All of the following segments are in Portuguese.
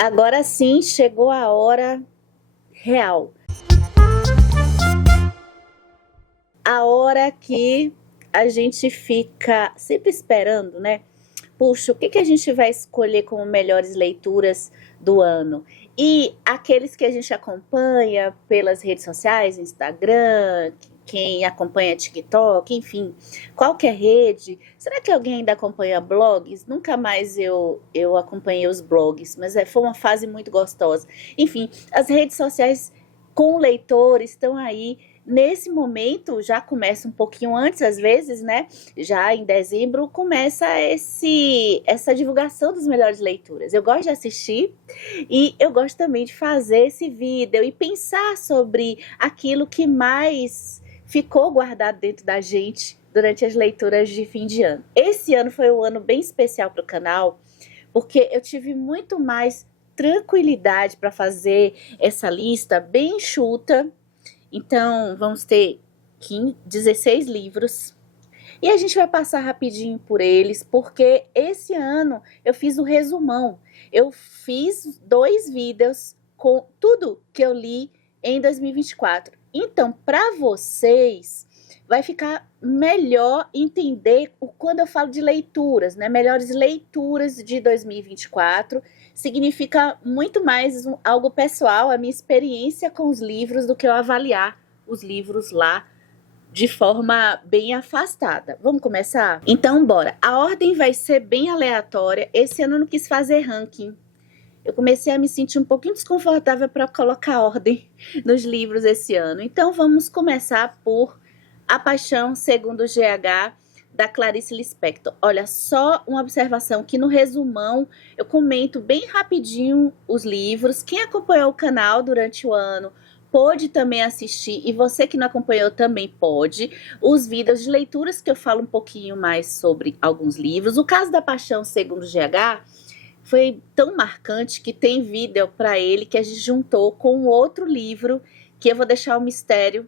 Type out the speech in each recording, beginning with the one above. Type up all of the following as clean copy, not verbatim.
Agora sim chegou a hora real. A hora que a gente fica sempre esperando, né? Puxa, o que a gente vai escolher como melhores leituras do ano? E aqueles que a gente acompanha pelas redes sociais, Instagram, quem acompanha TikTok, enfim, qualquer rede. Será que alguém ainda acompanha blogs? Nunca mais eu acompanhei os blogs, mas foi uma fase muito gostosa. Enfim, as redes sociais com leitores estão aí. Nesse momento, já começa um pouquinho antes, às vezes, né? Já em dezembro, começa essa divulgação das melhores leituras. Eu gosto de assistir e eu gosto também de fazer esse vídeo e pensar sobre aquilo que mais ficou guardado dentro da gente durante as leituras de fim de ano. Esse ano foi um ano bem especial para o canal, porque eu tive muito mais tranquilidade para fazer essa lista bem enxuta. Então, vamos ter 16 livros. E a gente vai passar rapidinho por eles, porque esse ano eu fiz o resumão. Eu fiz 2 vídeos com tudo que eu li em 2024. Então, para vocês, vai ficar melhor entender quando eu falo de leituras, né? Melhores leituras de 2024. Significa muito mais algo pessoal, a minha experiência com os livros, do que eu avaliar os livros lá de forma bem afastada. Vamos começar? Então, bora. A ordem vai ser bem aleatória. Esse ano eu não quis fazer ranking. Eu comecei a me sentir um pouquinho desconfortável para colocar ordem nos livros esse ano. Então, vamos começar por A Paixão Segundo GH, da Clarice Lispector. Olha, só uma observação que no resumão eu comento bem rapidinho os livros. Quem acompanhou o canal durante o ano pode também assistir, e você que não acompanhou também pode, os vídeos de leituras que eu falo um pouquinho mais sobre alguns livros. O caso da Paixão Segundo GH foi tão marcante que tem vídeo para ele que a gente juntou com outro livro, que eu vou deixar o mistério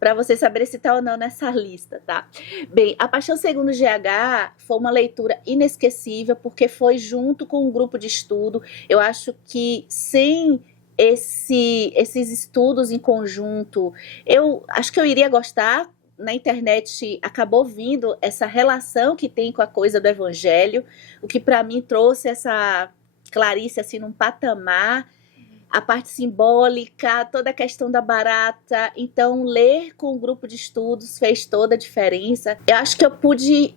para vocês saberem se tá ou não nessa lista, tá? Bem, A Paixão Segundo GH foi uma leitura inesquecível, porque foi junto com um grupo de estudo. Eu acho que sem esses estudos em conjunto, eu acho que eu iria gostar. Na internet acabou vindo essa relação que tem com a coisa do evangelho, o que para mim trouxe essa Clarice assim num patamar, a parte simbólica, toda a questão da barata. Então, ler com um grupo de estudos fez toda a diferença. Eu acho que eu pude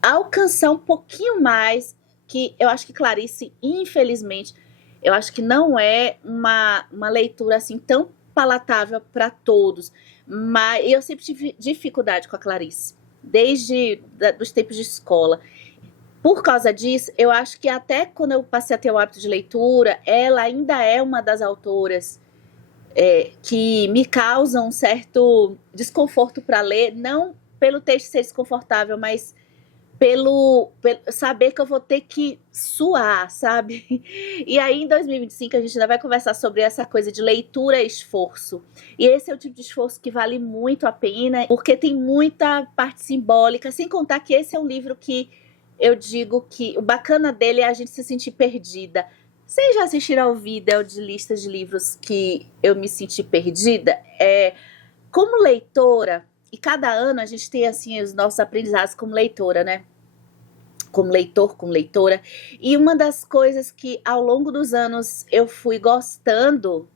alcançar um pouquinho mais, que eu acho que Clarice, infelizmente, eu acho que não é uma leitura assim tão palatável para todos. Mas eu sempre tive dificuldade com a Clarice, desde os tempos de escola. Por causa disso, eu acho que até quando eu passei a ter o hábito de leitura, ela ainda é uma das autoras que me causam um certo desconforto para ler, não pelo texto ser desconfortável, mas pelo saber que eu vou ter que suar, sabe? E aí, em 2025, a gente ainda vai conversar sobre essa coisa de leitura e esforço. E esse é o tipo de esforço que vale muito a pena, porque tem muita parte simbólica, sem contar que esse é um livro que eu digo que o bacana dele é a gente se sentir perdida. Vocês já assistiram ao vídeo de listas de livros que eu me senti perdida? Como leitora, e cada ano a gente tem assim os nossos aprendizados como leitora, né? Como leitor, como leitora. E uma das coisas que ao longo dos anos eu fui gostando,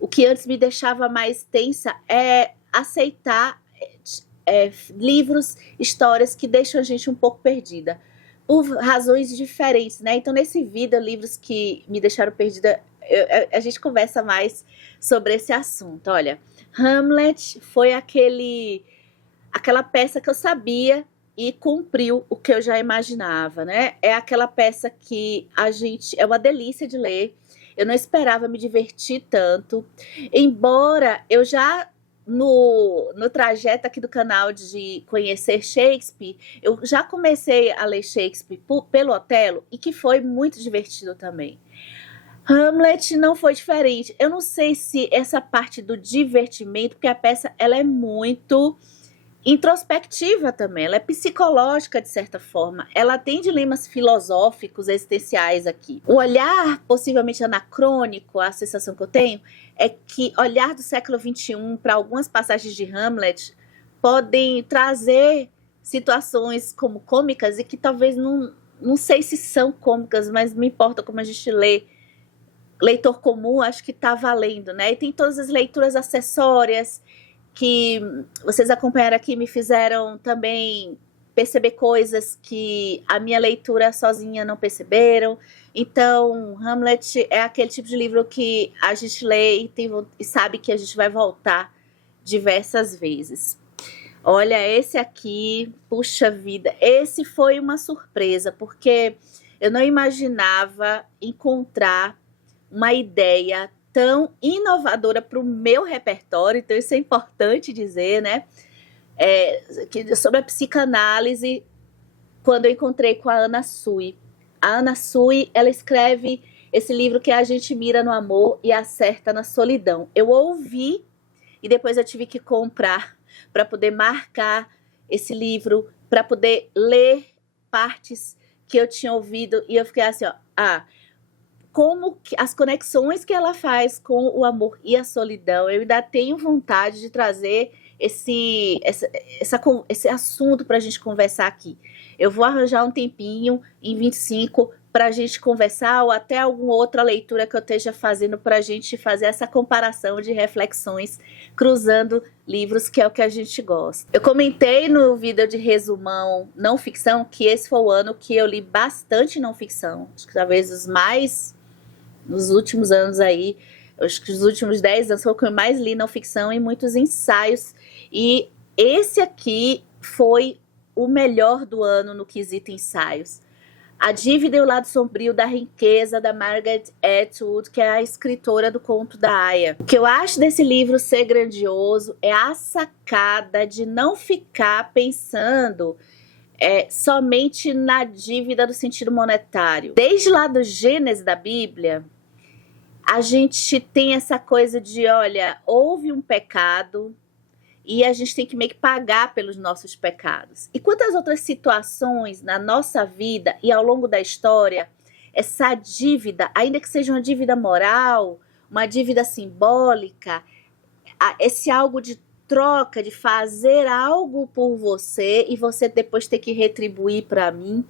o que antes me deixava mais tensa, é aceitar livros, histórias que deixam a gente um pouco perdida, por razões diferentes, né? Então, nesse vídeo, livros que me deixaram perdida, a gente conversa mais sobre esse assunto. Olha, Hamlet foi aquela peça que eu sabia e cumpriu o que eu já imaginava, né? É aquela peça que é uma delícia de ler. Eu não esperava me divertir tanto, embora eu já no trajeto aqui do canal de conhecer Shakespeare, eu já comecei a ler Shakespeare pelo Otelo, e que foi muito divertido também. Hamlet não foi diferente. Eu não sei se essa parte do divertimento, porque a peça ela é muito introspectiva também, ela é psicológica de certa forma, ela tem dilemas filosóficos existenciais aqui. O olhar possivelmente anacrônico, a sensação que eu tenho, é que olhar do século XXI para algumas passagens de Hamlet podem trazer situações como cômicas e que talvez não sei se são cômicas, mas não importa como a gente lê. Leitor comum, acho que está valendo, né? E tem todas as leituras acessórias que vocês acompanharam aqui, me fizeram também perceber coisas que a minha leitura sozinha não perceberam. Então, Hamlet é aquele tipo de livro que a gente lê e sabe que a gente vai voltar diversas vezes. Olha, esse aqui, puxa vida, esse foi uma surpresa, porque eu não imaginava encontrar uma ideia tão inovadora para o meu repertório, então isso é importante dizer, né? Sobre a psicanálise, quando eu encontrei com a Anna Sui. A Anna Sui, ela escreve esse livro que é A Gente Mira no Amor e Acerta na Solidão. Eu ouvi e depois eu tive que comprar para poder marcar esse livro, para poder ler partes que eu tinha ouvido, e eu fiquei assim, ó, como as conexões que ela faz com o amor e a solidão. Eu ainda tenho vontade de trazer esse assunto para a gente conversar aqui. Eu vou arranjar um tempinho em 25 para a gente conversar, ou até alguma outra leitura que eu esteja fazendo para a gente fazer essa comparação de reflexões, cruzando livros, que é o que a gente gosta. Eu comentei no vídeo de resumão não ficção que esse foi o ano que eu li bastante não ficção. Acho que talvez os mais... nos últimos anos aí, acho que os últimos 10 anos foi o que eu mais li não ficção e muitos ensaios. E esse aqui foi o melhor do ano no quesito ensaios. A Dívida e o Lado Sombrio da Riqueza, da Margaret Atwood, que é a escritora do Conto da Aia. O que eu acho desse livro ser grandioso é a sacada de não ficar pensando somente na dívida do sentido monetário. Desde lá do Gênesis da Bíblia, a gente tem essa coisa de, olha, houve um pecado e a gente tem que meio que pagar pelos nossos pecados. E quantas outras situações na nossa vida e ao longo da história, essa dívida, ainda que seja uma dívida moral, uma dívida simbólica, esse algo de troca, de fazer algo por você e você depois ter que retribuir para mim,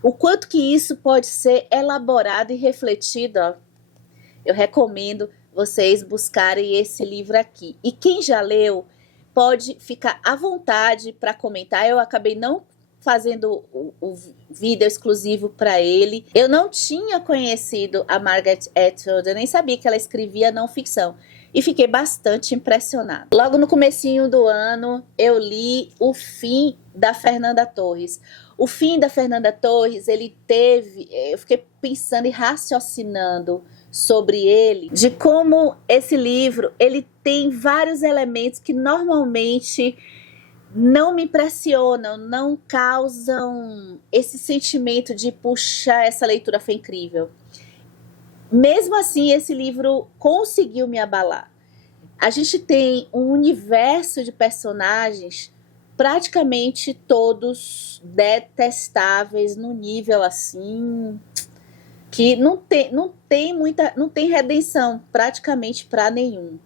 o quanto que isso pode ser elaborado e refletido, ó. Eu recomendo vocês buscarem esse livro aqui. E quem já leu, pode ficar à vontade para comentar. Eu acabei não fazendo o vídeo exclusivo para ele. Eu não tinha conhecido a Margaret Atwood, eu nem sabia que ela escrevia não ficção. E fiquei bastante impressionada. Logo no comecinho do ano, eu li O Fim, da Fernanda Torres. O Fim, da Fernanda Torres, eu fiquei pensando e raciocinando sobre ele, de como esse livro, ele tem vários elementos que normalmente não me impressionam, não causam esse sentimento de, puxa, essa leitura foi incrível. Mesmo assim, esse livro conseguiu me abalar. A gente tem um universo de personagens praticamente todos detestáveis no nível assim que não tem redenção praticamente para nenhum.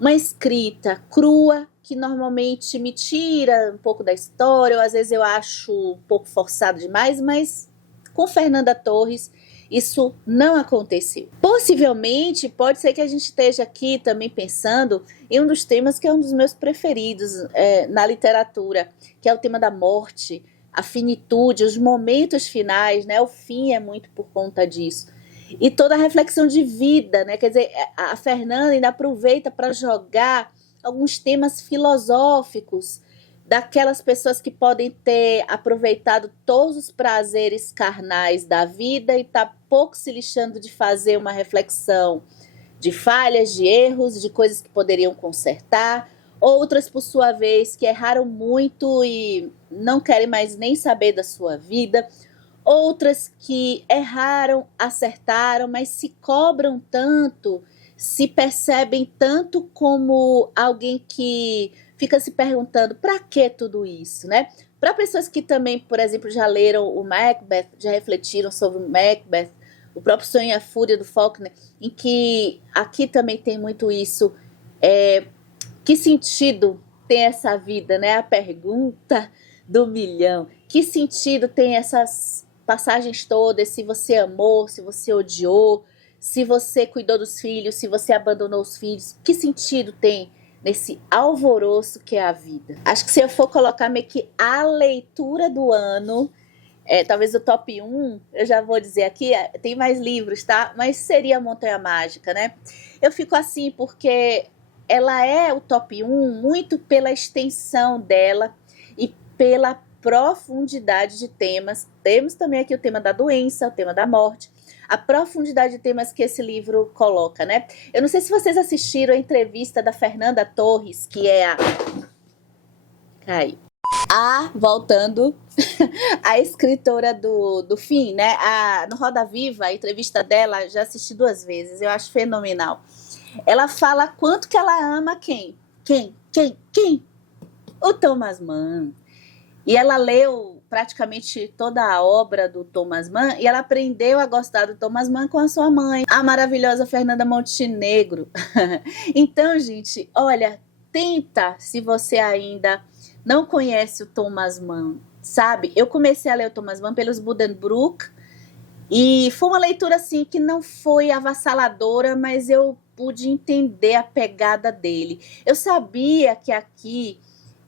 Uma escrita crua que normalmente me tira um pouco da história, ou às vezes eu acho um pouco forçado demais, mas com Fernanda Torres isso não aconteceu. Possivelmente, pode ser que a gente esteja aqui também pensando em um dos temas que é um dos meus preferidos na literatura, que é o tema da morte, a finitude, os momentos finais, né? O fim é muito por conta disso. E toda a reflexão de vida, né? Quer dizer, a Fernanda ainda aproveita para jogar alguns temas filosóficos daquelas pessoas que podem ter aproveitado todos os prazeres carnais da vida e tá pouco se lixando de fazer uma reflexão de falhas, de erros, de coisas que poderiam consertar. Outras, por sua vez, que erraram muito e não querem mais nem saber da sua vida. Outras que erraram, acertaram, mas se cobram tanto, se percebem tanto como alguém que fica se perguntando para que tudo isso, né? Para pessoas que também, por exemplo, já leram o Macbeth, já refletiram sobre o Macbeth, o próprio Sonho e a Fúria do Faulkner, em que aqui também tem muito isso. Que sentido tem essa vida, né? A pergunta do milhão. Que sentido tem essas passagens todas? Se você amou, se você odiou, se você cuidou dos filhos, se você abandonou os filhos. Que sentido tem nesse alvoroço que é a vida? Acho que se eu for colocar meio que a leitura do ano, talvez o top 1, eu já vou dizer aqui, tem mais livros, tá? Mas seria a Montanha Mágica, né? Eu fico assim porque ela é o top 1 muito pela extensão dela e pela profundidade de temas. Temos também aqui o tema da doença, o tema da morte, a profundidade de temas que esse livro coloca, né? Eu não sei se vocês assistiram a entrevista da Fernanda Torres, que é voltando, a escritora do Fim, né? No Roda Viva, a entrevista dela, já assisti 2 vezes, eu acho fenomenal. Ela fala quanto que ela ama quem? O Thomas Mann. E ela leu praticamente toda a obra do Thomas Mann e ela aprendeu a gostar do Thomas Mann com a sua mãe, a maravilhosa Fernanda Montenegro. Então, gente, olha, tenta, se você ainda não conhece o Thomas Mann, sabe? Eu comecei a ler o Thomas Mann pelos Buddenbrook e foi uma leitura assim que não foi avassaladora, mas eu pude entender a pegada dele. Eu sabia que aqui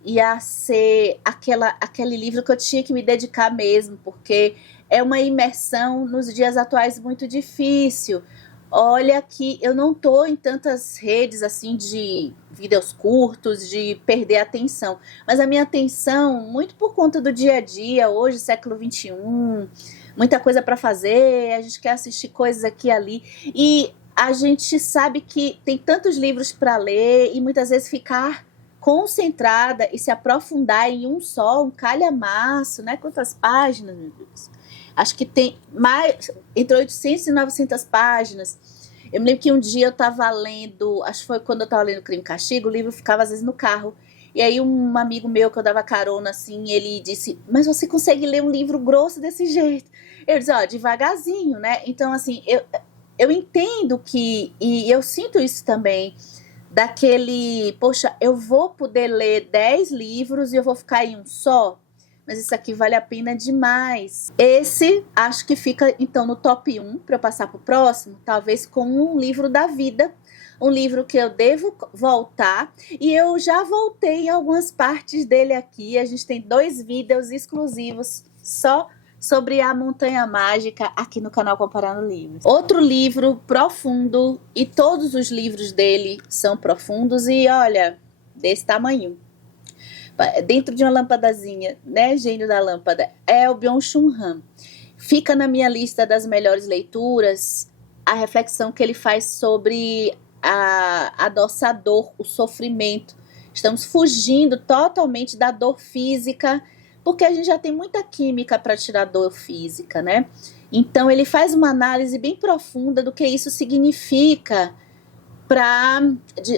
ia ser aquele livro que eu tinha que me dedicar mesmo, porque é uma imersão nos dias atuais muito difícil. Olha que eu não tô em tantas redes assim de vídeos curtos, de perder a atenção, mas a minha atenção, muito por conta do dia a dia, hoje, século XXI, muita coisa para fazer, a gente quer assistir coisas aqui e ali, e a gente sabe que tem tantos livros para ler e muitas vezes ficar concentrada e se aprofundar em um só, um calhamaço, né? Quantas páginas, meu Deus? Acho que tem mais, entre 800 e 900 páginas. Eu me lembro que um dia eu estava lendo, acho que foi quando eu estava lendo Crime e Castigo, o livro ficava às vezes no carro. E aí um amigo meu que eu dava carona, assim, ele disse, mas você consegue ler um livro grosso desse jeito? Eu disse, devagarzinho, né? Então, assim, eu entendo que, e eu sinto isso também, daquele, poxa, eu vou poder ler 10 livros e eu vou ficar em um só, mas isso aqui vale a pena demais. Esse, acho que fica, então, no top 1, para eu passar para o próximo, talvez como um livro da vida, um livro que eu devo voltar, e eu já voltei em algumas partes dele aqui, a gente tem 2 vídeos exclusivos só sobre a Montanha Mágica aqui no canal Comparando Livros. Outro livro profundo, e todos os livros dele são profundos e olha, desse tamanho. Dentro de uma lâmpadazinha, né, gênio da lâmpada, é o Byung-Chul Han. Fica na minha lista das melhores leituras a reflexão que ele faz sobre a nossa dor, o sofrimento. Estamos fugindo totalmente da dor física, porque a gente já tem muita química para tirar dor física, né? Então ele faz uma análise bem profunda do que isso significa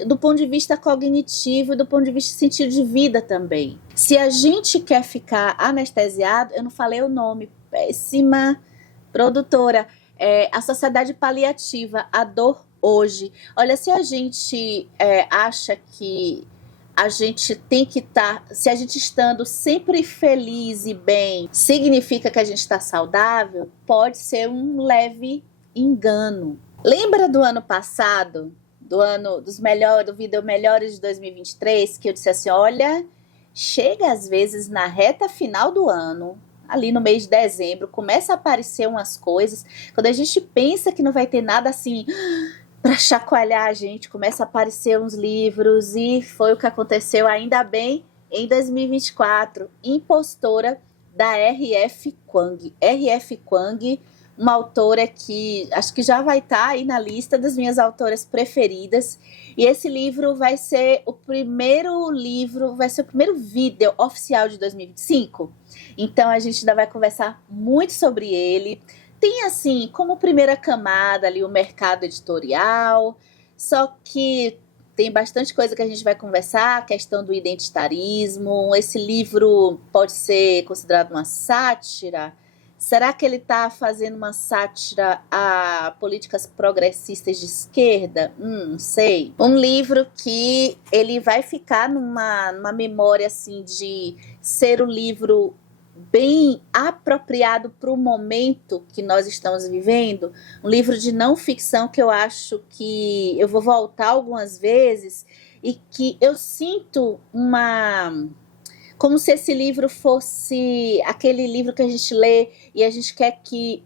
do ponto de vista cognitivo e do ponto de vista de sentido de vida também. Se a gente quer ficar anestesiado, eu não falei o nome, péssima produtora, a Sociedade Paliativa, a Dor Hoje. Olha, se a gente acha que a gente tem que estar, se a gente estando sempre feliz e bem, significa que a gente está saudável, pode ser um leve engano. Lembra do ano passado, do vídeo Melhores de 2023, que eu disse assim, olha, chega às vezes na reta final do ano, ali no mês de dezembro, começa a aparecer umas coisas, quando a gente pensa que não vai ter nada assim para chacoalhar a gente, começa a aparecer uns livros, e foi o que aconteceu, ainda bem, em 2024, Impostora, da R.F. Kuang. R.F. Kuang, uma autora que acho que já vai estar aí na lista das minhas autoras preferidas, e esse livro vai ser o primeiro vídeo oficial de 2025, então a gente ainda vai conversar muito sobre ele. Tem assim, como primeira camada ali o mercado editorial, só que tem bastante coisa que a gente vai conversar, a questão do identitarismo. Esse livro pode ser considerado uma sátira? Será que ele está fazendo uma sátira a políticas progressistas de esquerda? Não sei. Um livro que ele vai ficar numa memória assim de ser um livro bem apropriado para o momento que nós estamos vivendo. Um livro de não ficção que eu acho que eu vou voltar algumas vezes e que eu sinto como se esse livro fosse aquele livro que a gente lê e a gente quer que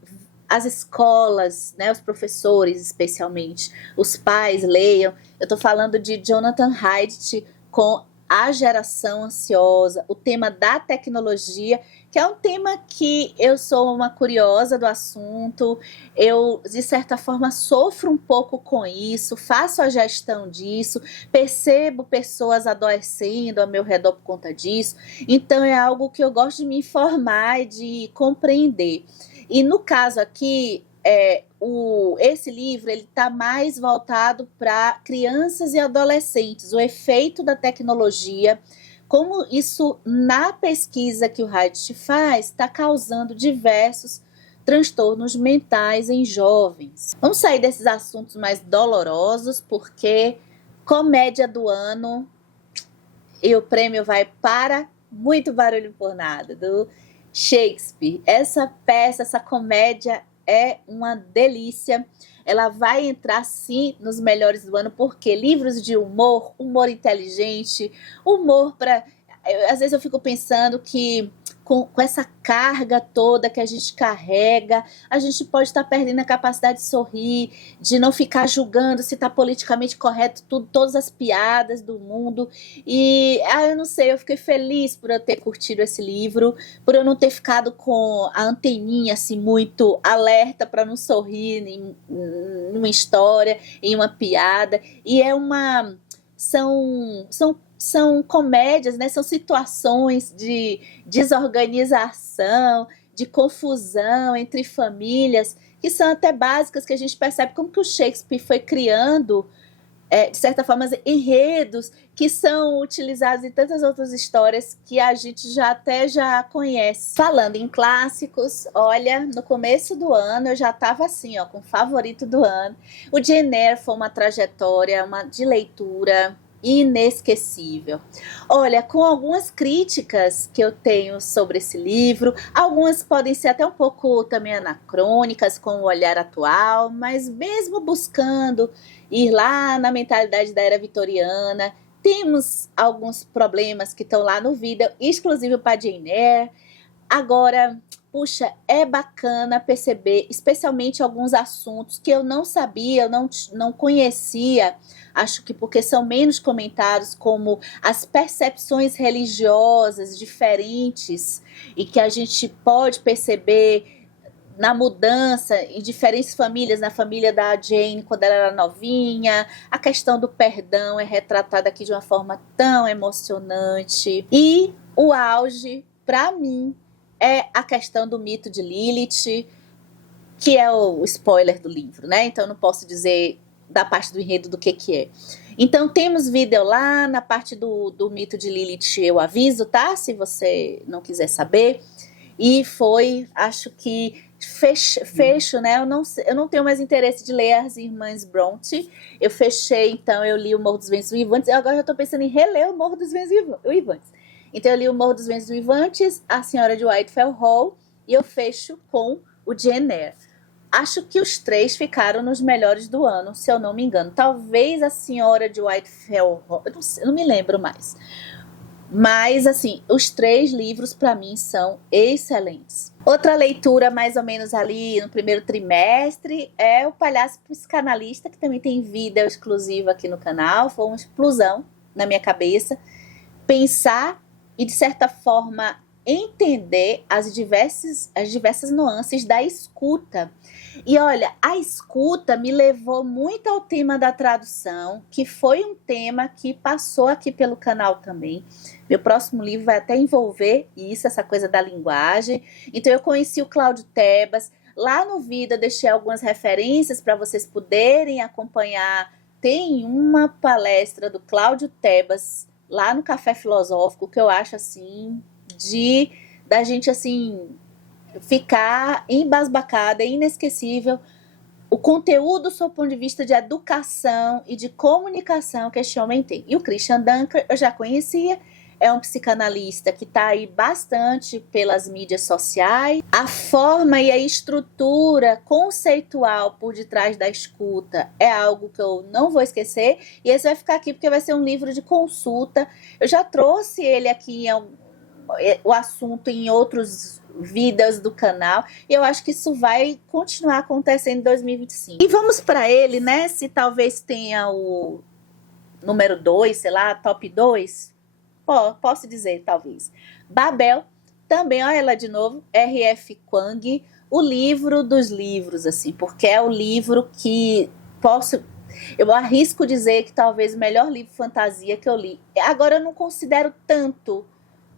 as escolas, né, os professores especialmente, os pais leiam. Eu estou falando de Jonathan Haidt com A Geração Ansiosa, o tema da tecnologia, que é um tema que eu sou uma curiosa do assunto, eu, de certa forma, sofro um pouco com isso, faço a gestão disso, percebo pessoas adoecendo ao meu redor por conta disso, então é algo que eu gosto de me informar e de compreender. E no caso aqui, esse livro está mais voltado para crianças e adolescentes, o efeito da tecnologia, como isso, na pesquisa que o Haidt faz, está causando diversos transtornos mentais em jovens. Vamos sair desses assuntos mais dolorosos, porque comédia do ano, e o prêmio vai para Muito Barulho por Nada, do Shakespeare. Essa peça, essa comédia é uma delícia. Ela vai entrar sim nos melhores do ano, porque livros de humor, humor inteligente, humor para... Às vezes eu fico pensando que com essa carga toda que a gente carrega, a gente pode estar perdendo a capacidade de sorrir, de não ficar julgando se está politicamente correto tudo, todas as piadas do mundo. E eu não sei, eu fiquei feliz por eu ter curtido esse livro, por eu não ter ficado com a anteninha assim muito alerta para não sorrir em uma história, em uma piada. E são comédias, né? São situações de desorganização, de confusão entre famílias, que são até básicas, que a gente percebe como que o Shakespeare foi criando, de certa forma, enredos que são utilizados em tantas outras histórias que a gente já conhece. Falando em clássicos, olha, no começo do ano eu já estava assim, com o favorito do ano. O Jane Eyre foi uma trajetória de leitura inesquecível. Olha, com algumas críticas que eu tenho sobre esse livro, algumas podem ser até um pouco também anacrônicas com o olhar atual, mas mesmo buscando ir lá na mentalidade da era vitoriana, temos alguns problemas que estão lá no vídeo, exclusivo para Jane Eyre. Agora, puxa, é bacana perceber, especialmente alguns assuntos que eu não sabia, eu não conhecia, acho que porque são menos comentados, como as percepções religiosas diferentes e que a gente pode perceber na mudança em diferentes famílias, na família da Jane quando ela era novinha, a questão do perdão é retratada aqui de uma forma tão emocionante. E o auge, para mim, é a questão do mito de Lilith, que é o spoiler do livro, né? Então eu não posso dizer da parte do enredo do que é. Então temos vídeo lá na parte do mito de Lilith, eu aviso, tá? Se você não quiser saber. E foi, acho que fecho, né? Eu não tenho mais interesse de ler as Irmãs Bronte. Eu fechei, então eu li o Morro dos Ventos Vivantes. Agora já estou pensando em reler o Morro dos Ventos Vivantes. Então eu li o Morro dos Ventos Vivantes, A Senhora de Whitefell Hall, e eu fecho com o Jane Eyre. Acho que os três ficaram nos melhores do ano, se eu não me engano. Talvez A Senhora de Whitefell Hall, eu não me lembro mais. Mas, assim, os três livros, para mim, são excelentes. Outra leitura, mais ou menos ali no primeiro trimestre, é O Palhaço Psicanalista, que também tem vídeo exclusivo aqui no canal. Foi uma explosão na minha cabeça. Pensar e, de certa forma, entender as diversas nuances da escuta. E olha, a escuta me levou muito ao tema da tradução, que foi um tema que passou aqui pelo canal também. Meu próximo livro vai até envolver isso, essa coisa da linguagem. Então eu conheci o Cláudio Tebas. Lá no vídeo eu deixei algumas referências para vocês poderem acompanhar tem uma palestra do Cláudio Tebas lá no Café Filosófico que eu acho assim da gente assim ficar embasbacada, inesquecível. O conteúdo sob o ponto de vista de educação e de comunicação que este homem tem. E o Christian Dunker eu já conhecia, é um psicanalista que está aí bastante pelas mídias sociais. A forma e a estrutura conceitual por detrás da escuta é algo que eu não vou esquecer. E esse vai ficar aqui porque vai ser um livro de consulta. Eu já trouxe ele aqui, o assunto em outros vídeos do canal. E eu acho que isso vai continuar acontecendo em 2025. E vamos para ele, né? Se talvez tenha o número 2, sei lá, top 2. Posso dizer, talvez. Babel, também, olha ela de novo, R.F. Kuang, o livro dos livros, assim, porque é o livro que eu arrisco dizer que talvez o melhor livro de fantasia que eu li. Agora eu não considero tanto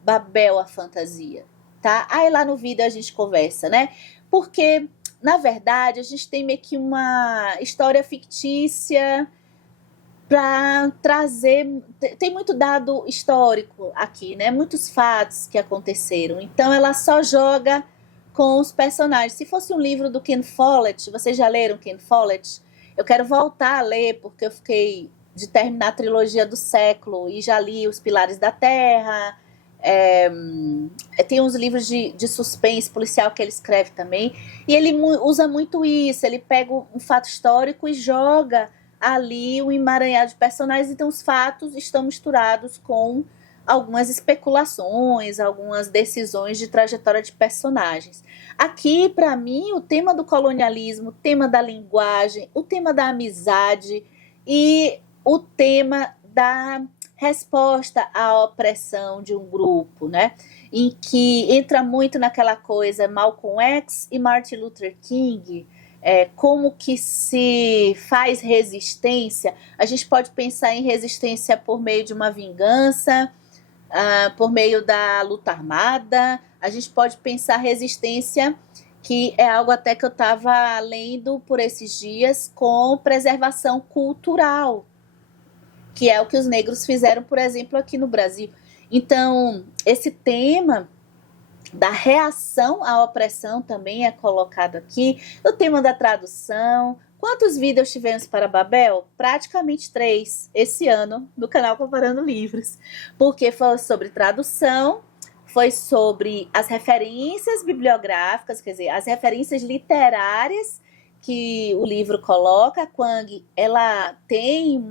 Babel a fantasia, tá? Aí lá no vídeo a gente conversa, né? Porque, na verdade, a gente tem meio que uma história fictícia para trazer, tem muito dado histórico aqui, né? Muitos fatos que aconteceram. Então ela só joga com os personagens. Se fosse um livro do Ken Follett, vocês já leram Ken Follett? Eu quero voltar a ler porque eu fiquei de terminar a trilogia do século e já li Os Pilares da Terra. Tem uns livros de suspense policial que ele escreve também. E ele usa muito isso. Ele pega um fato histórico e joga ali um emaranhado de personagens, então os fatos estão misturados com algumas especulações, algumas decisões de trajetória de personagens. Aqui, para mim, o tema do colonialismo, o tema da linguagem, o tema da amizade e o tema da resposta à opressão de um grupo, né? Em que entra muito naquela coisa Malcolm X e Martin Luther King. Como que se faz resistência. A gente pode pensar em resistência por meio de uma vingança, por meio da luta armada. A gente pode pensar resistência, que é algo até que eu estava lendo por esses dias, com preservação cultural, que é o que os negros fizeram, por exemplo, aqui no Brasil. Então, esse tema da reação à opressão também é colocado aqui. O tema da tradução. Quantos vídeos tivemos para Babel? Praticamente 3 esse ano no canal Comparando Livros. Porque foi sobre tradução, foi sobre as referências bibliográficas, quer dizer, as referências literárias que o livro coloca. A Kuang, ela tem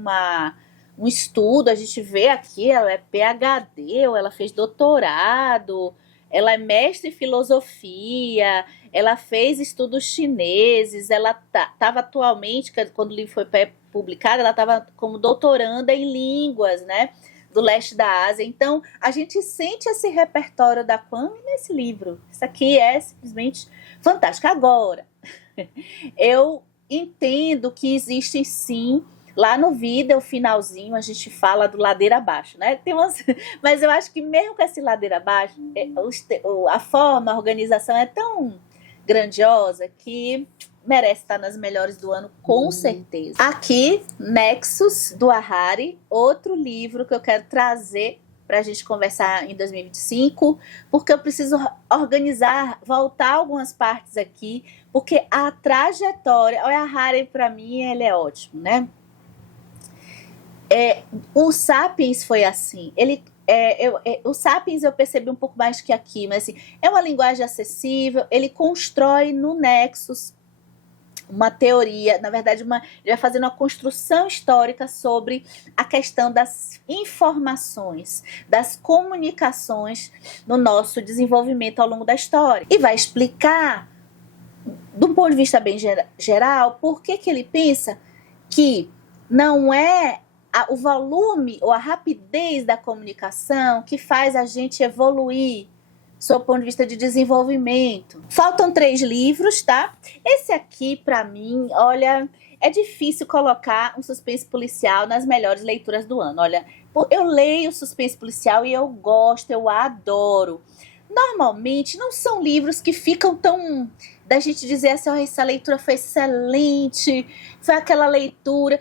um estudo, a gente vê aqui, ela é PhD, ou ela fez doutorado, ela é mestre em filosofia, ela fez estudos chineses, ela estava atualmente, quando o livro foi publicado, ela estava como doutoranda em línguas, né, do leste da Ásia. Então, a gente sente esse repertório da Kuang nesse livro. Isso aqui é simplesmente fantástico. Agora, eu entendo que existem sim. Lá no vídeo, o finalzinho, a gente fala do ladeira abaixo, né? Mas eu acho que mesmo com esse ladeira abaixo, a forma, a organização é tão grandiosa que merece estar nas melhores do ano, com certeza. Aqui, Nexus, do Harari, outro livro que eu quero trazer para a gente conversar em 2025, porque eu preciso organizar, voltar algumas partes aqui, porque a trajetória, olha, a Harari, para mim, ele é ótimo, né? O Sapiens foi assim. O Sapiens eu percebi um pouco mais que aqui, mas assim, é uma linguagem acessível. Ele constrói no Nexus uma teoria, na verdade, ele vai fazendo uma construção histórica sobre a questão das informações, das comunicações no nosso desenvolvimento ao longo da história. E vai explicar, de um ponto de vista bem geral, por que ele pensa que não é o volume ou a rapidez da comunicação que faz a gente evoluir sob o ponto de vista de desenvolvimento. Faltam 3 livros, tá? Esse aqui, para mim, olha, é difícil colocar um suspense policial nas melhores leituras do ano. Olha, eu leio suspense policial e eu gosto, eu adoro. Normalmente, não são livros que ficam tão... da gente dizer assim, oh, essa leitura foi excelente, foi aquela leitura...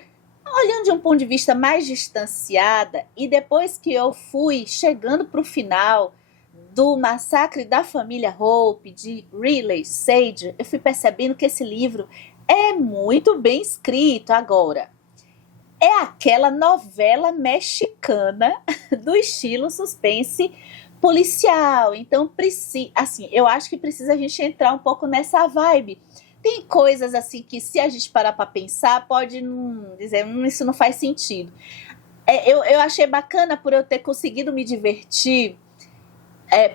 olhando de um ponto de vista mais distanciada, e depois que eu fui chegando para o final do Massacre da Família Hope, de Riley Sager, eu fui percebendo que esse livro é muito bem escrito. Agora, é aquela novela mexicana do estilo suspense policial. Então, assim, eu acho que precisa a gente entrar um pouco nessa vibe. Tem coisas assim que, se a gente parar para pensar, pode não dizer, isso não faz sentido. Eu achei bacana por eu ter conseguido me divertir,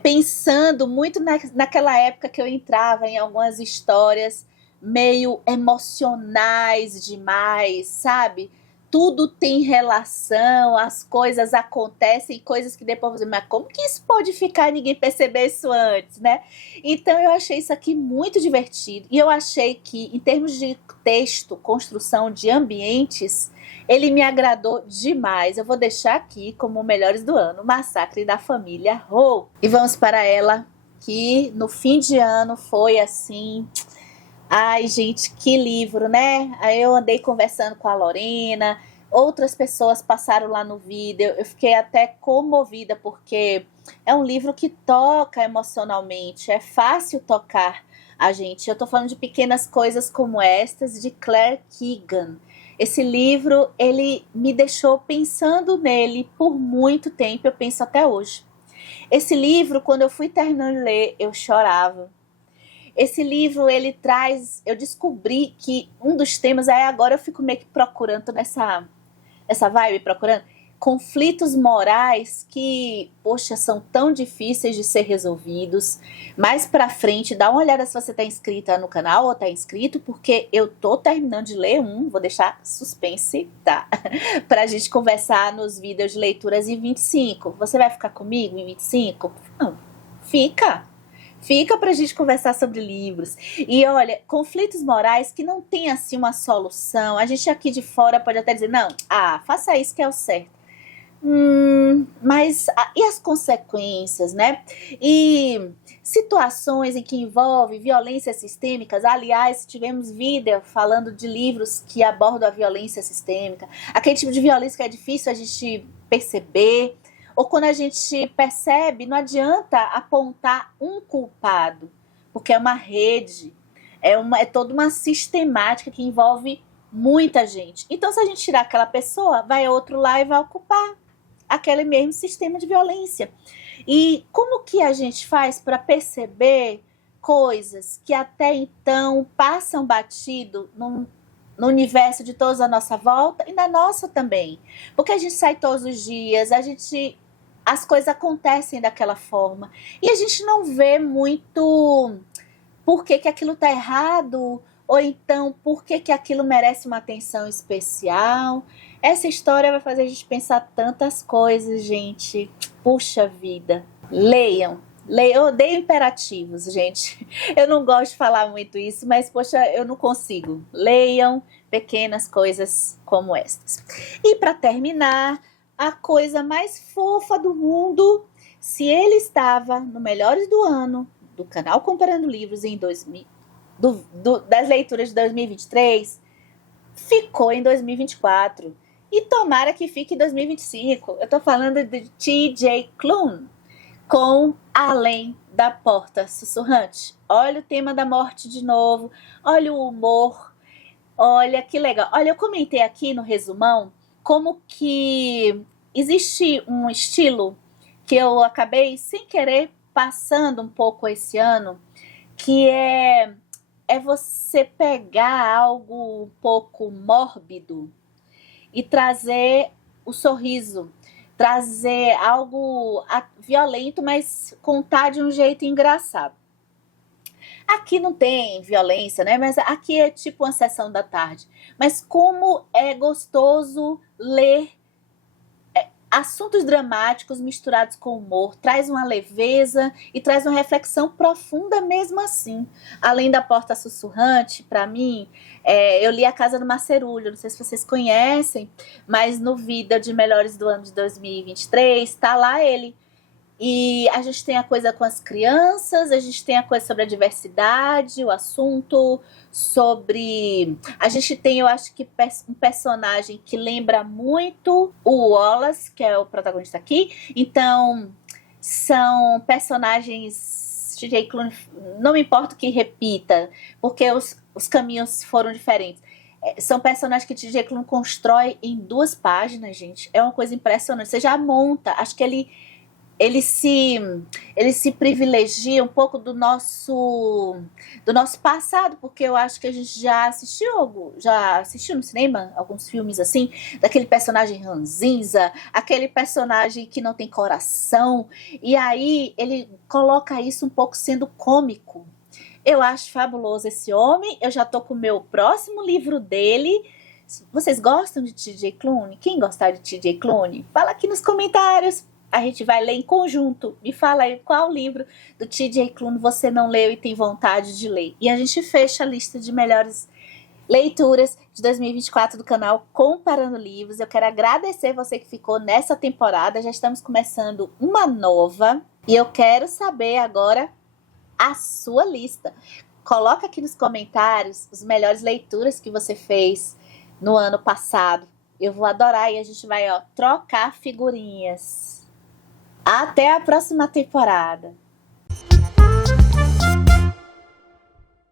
pensando muito naquela época que eu entrava em algumas histórias meio emocionais demais, sabe? Tudo tem relação, as coisas acontecem, coisas que depois você, mas como que isso pode ficar e ninguém perceber isso antes, né? Então eu achei isso aqui muito divertido, e eu achei que, em termos de texto, construção de ambientes, ele me agradou demais. Eu vou deixar aqui como melhores do ano, Massacre da Família Hope. E vamos para ela, que no fim de ano foi assim... Ai, gente, que livro, né? Aí eu andei conversando com a Lorena, outras pessoas passaram lá no vídeo, eu fiquei até comovida, porque é um livro que toca emocionalmente, é fácil tocar a gente. Eu tô falando de pequenas coisas como estas, de Claire Keegan. Esse livro, ele me deixou pensando nele por muito tempo, eu penso até hoje. Esse livro, quando eu fui terminando de ler, eu chorava. Esse livro, ele traz... Eu descobri que um dos temas... Aí agora eu fico meio que procurando essa vibe, procurando conflitos morais que, poxa, são tão difíceis de ser resolvidos. Mais pra frente, dá uma olhada se você tá inscrita no canal ou tá inscrito, porque eu tô terminando de ler vou deixar suspense, tá? Pra gente conversar nos vídeos de leituras em 25. Você vai ficar comigo em 25? Não, fica. Fica pra gente conversar sobre livros. E olha, conflitos morais que não tem assim uma solução. A gente aqui de fora pode até dizer, não, faça isso que é o certo. Mas e as consequências, né? E situações em que envolve violências sistêmicas. Aliás, tivemos vídeo falando de livros que abordam a violência sistêmica. Aquele tipo de violência que é difícil a gente perceber. Ou quando a gente percebe, não adianta apontar um culpado, porque é uma rede, é toda uma sistemática que envolve muita gente. Então, se a gente tirar aquela pessoa, vai outro lá e vai ocupar aquele mesmo sistema de violência. E como que a gente faz para perceber coisas que até então passam batido no universo de todos à nossa volta e na nossa também? Porque a gente sai todos os dias, as coisas acontecem daquela forma e a gente não vê muito por que aquilo tá errado, ou então por que aquilo merece uma atenção especial. Essa história vai fazer a gente pensar tantas coisas, gente. Puxa vida. Leiam. Eu odeio imperativos, gente. Eu não gosto de falar muito isso, mas, poxa, eu não consigo. Leiam pequenas coisas como estas. E para terminar, a coisa mais fofa do mundo, se ele estava no Melhores do Ano, do canal Comparando Livros em 2000, das leituras de 2023, ficou em 2024. E tomara que fique em 2025. Eu tô falando de T.J. Klune, com Além da Porta Sussurrante. Olha o tema da morte de novo, olha o humor, olha que legal. Olha, eu comentei aqui no resumão como que existe um estilo que eu acabei sem querer passando um pouco esse ano, que é você pegar algo um pouco mórbido e trazer o sorriso, trazer algo violento, mas contar de um jeito engraçado. Aqui não tem violência, né? Mas aqui é tipo uma sessão da tarde. Mas como é gostoso ler assuntos dramáticos misturados com humor, traz uma leveza e traz uma reflexão profunda mesmo assim. Além da Porta Sussurrante, para mim, eu li A Casa do Macerulho, não sei se vocês conhecem, mas no vídeo de Melhores do Ano de 2023, tá lá ele. E a gente tem a coisa com as crianças, a gente tem a coisa sobre a diversidade, o assunto sobre... A gente tem, eu acho que um personagem que lembra muito o Wallace, que é o protagonista aqui. Então, são personagens... TJ Clooney, não me importa que repita, porque os caminhos foram diferentes. São personagens que TJ Clooney constrói em 2 páginas, gente. É uma coisa impressionante. Você já monta, acho que ele se privilegia um pouco do nosso passado, porque eu acho que a gente já assistiu no cinema alguns filmes assim, daquele personagem ranzinza, aquele personagem que não tem coração, e aí ele coloca isso um pouco sendo cômico. Eu acho fabuloso esse homem, eu já tô com o meu próximo livro dele. Vocês gostam de TJ Clooney? Quem gostar de TJ Clooney? Fala aqui nos comentários. A gente vai ler em conjunto. Me fala aí qual livro do TJ Clooney você não leu e tem vontade de ler. E a gente fecha a lista de melhores leituras de 2024 do canal Comparando Livros. Eu quero agradecer você que ficou nessa temporada. Já estamos começando uma nova. E eu quero saber agora a sua lista. Coloca aqui nos comentários as melhores leituras que você fez no ano passado. Eu vou adorar e a gente vai trocar figurinhas. Até a próxima temporada.